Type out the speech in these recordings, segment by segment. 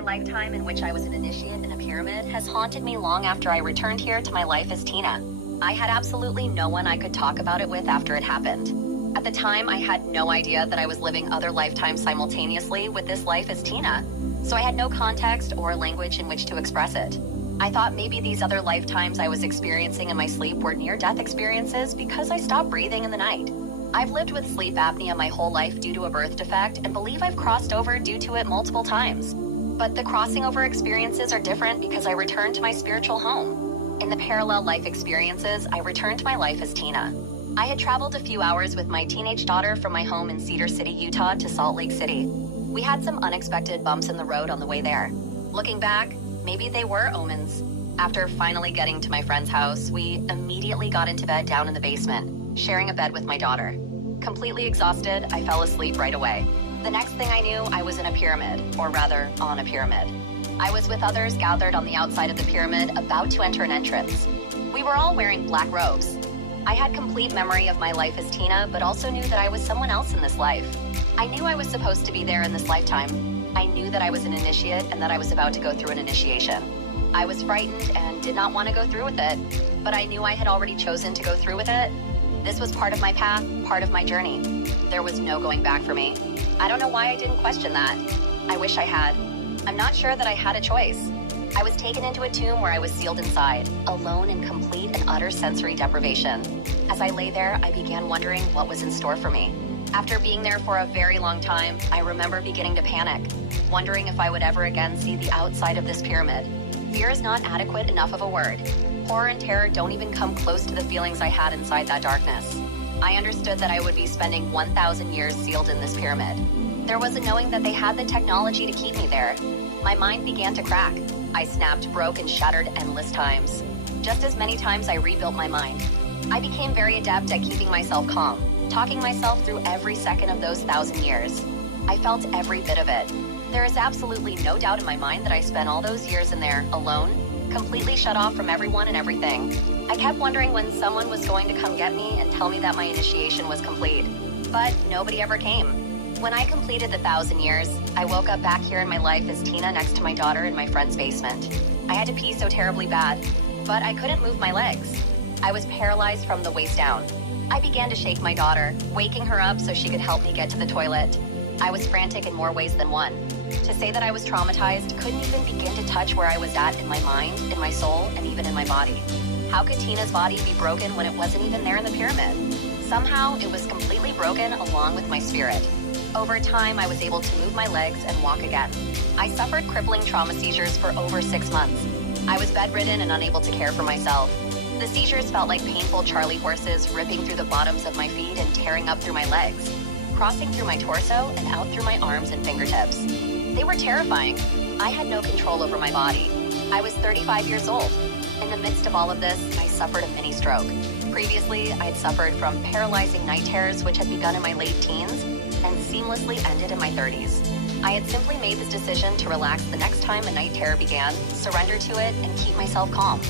My lifetime in which I was an initiate in a pyramid has haunted me long after I returned here to my life as Tina. I had absolutely no one I could talk about it with after it happened. At the time, I had no idea that I was living other lifetimes simultaneously with this life as Tina, so I had no context or language in which to express it. I thought maybe these other lifetimes I was experiencing in my sleep were near-death experiences because I stopped breathing in the night. I've lived with sleep apnea my whole life due to a birth defect and believe I've crossed over due to it multiple times. But the crossing over experiences are different because I returned to my spiritual home. In the parallel life experiences, I returned to my life as Tina. I had traveled a few hours with my teenage daughter from my home in Cedar City, Utah to Salt Lake City. We had some unexpected bumps in the road on the way there. Looking back, maybe they were omens. After finally getting to my friend's house, we immediately got into bed down in the basement, sharing a bed with my daughter. Completely exhausted, I fell asleep right away. The next thing I knew, I was in a pyramid, or rather, on a pyramid. I was with others gathered on the outside of the pyramid, about to enter an entrance. We were all wearing black robes. I had complete memory of my life as Tina, but also knew that I was someone else in this life. I knew I was supposed to be there in this lifetime. I knew that I was an initiate and that I was about to go through an initiation. I was frightened and did not want to go through with it, but I knew I had already chosen to go through with it. This was part of my path, part of my journey. There was no going back for me. I don't know why I didn't question that. I wish I had. I'm not sure that I had a choice. I was taken into a tomb where I was sealed inside, alone in complete and utter sensory deprivation. As I lay there, I began wondering what was in store for me. After being there for a very long time, I remember beginning to panic, wondering if I would ever again see the outside of this pyramid. Fear is not adequate enough of a word. Horror and terror don't even come close to the feelings I had inside that darkness. I understood that I would be spending 1,000 years sealed in this pyramid. There was a knowing that they had the technology to keep me there. My mind began to crack. I snapped, broke, and shattered endless times. Just as many times I rebuilt my mind. I became very adept at keeping myself calm, talking myself through every second of those 1,000 years. I felt every bit of it. There is absolutely no doubt in my mind that I spent all those years in there, alone, completely shut off from everyone and everything. I kept wondering when someone was going to come get me and tell me that my initiation was complete. But nobody ever came. When I completed the 1,000 years, I woke up back here in my life as Tina next to my daughter in my friend's basement. I had to pee so terribly bad, but I couldn't move my legs. I was paralyzed from the waist down. I began to shake my daughter, waking her up so she could help me get to the toilet. I was frantic in more ways than one. To say that I was traumatized couldn't even begin to touch where I was at in my mind, in my soul, and even in my body. How could Tina's body be broken when it wasn't even there in the pyramid? Somehow, it was completely broken along with my spirit. Over time, I was able to move my legs and walk again. I suffered crippling trauma seizures for over 6 months. I was bedridden and unable to care for myself. The seizures felt like painful Charlie horses ripping through the bottoms of my feet and tearing up through my legs, crossing through my torso and out through my arms and fingertips. They were terrifying. I had no control over my body. I was 35 years old. In the midst of all of this, I suffered a mini stroke. Previously, I had suffered from paralyzing night terrors which had begun in my late teens and seamlessly ended in my 30s. I had simply made this decision to relax the next time a night terror began, surrender to it, and keep myself calm.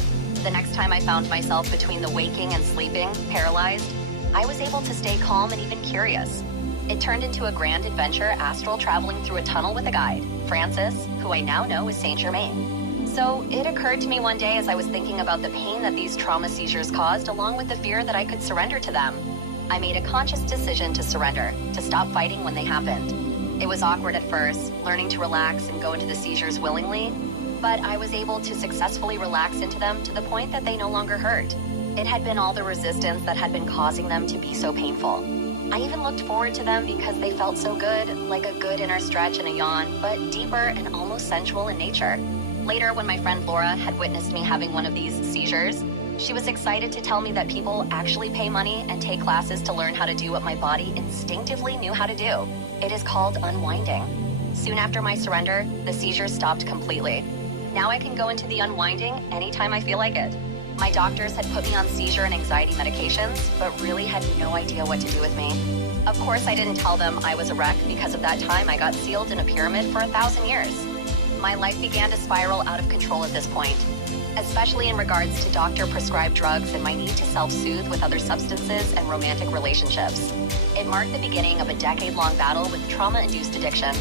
The next time I found myself between the waking and sleeping, paralyzed, I was able to stay calm and even curious. It turned into a grand adventure, astral traveling through a tunnel with a guide, Francis, who I now know is Saint Germain. So it occurred to me one day as I was thinking about the pain that these trauma seizures caused, along with the fear that I could surrender to them. I made a conscious decision to surrender, to stop fighting when they happened. It was awkward at first, learning to relax and go into the seizures willingly, but I was able to successfully relax into them to the point that they no longer hurt. It had been all the resistance that had been causing them to be so painful. I even looked forward to them because they felt so good, like a good inner stretch and a yawn, but deeper and almost sensual in nature. Later, when my friend Laura had witnessed me having one of these seizures, she was excited to tell me that people actually pay money and take classes to learn how to do what my body instinctively knew how to do. It is called unwinding. Soon after my surrender, the seizures stopped completely. Now I can go into the unwinding anytime I feel like it. My doctors had put me on seizure and anxiety medications, but really had no idea what to do with me. Of course, I didn't tell them I was a wreck because of that time I got sealed in a pyramid for 1,000 years. My life began to spiral out of control at this point, especially in regards to doctor-prescribed drugs and my need to self-soothe with other substances and romantic relationships. It marked the beginning of a decade-long battle with trauma-induced addiction.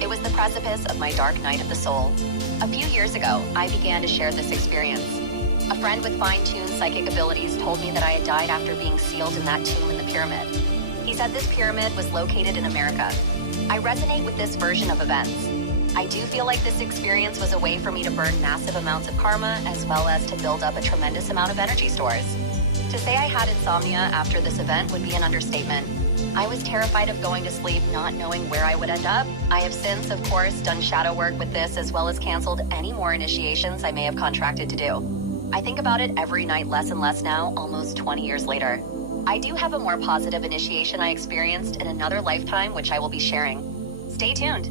It was the precipice of my dark night of the soul. A few years ago, I began to share this experience. A friend with fine-tuned psychic abilities told me that I had died after being sealed in that tomb in the pyramid. He said this pyramid was located in America. I resonate with this version of events. I do feel like this experience was a way for me to burn massive amounts of karma, as well as to build up a tremendous amount of energy stores. To say I had insomnia after this event would be an understatement. I was terrified of going to sleep not knowing where I would end up. I have since, of course, done shadow work with this, as well as canceled any more initiations I may have contracted to do. I think about it every night less and less now, almost 20 years later. I do have a more positive initiation I experienced in another lifetime, which I will be sharing. Stay tuned.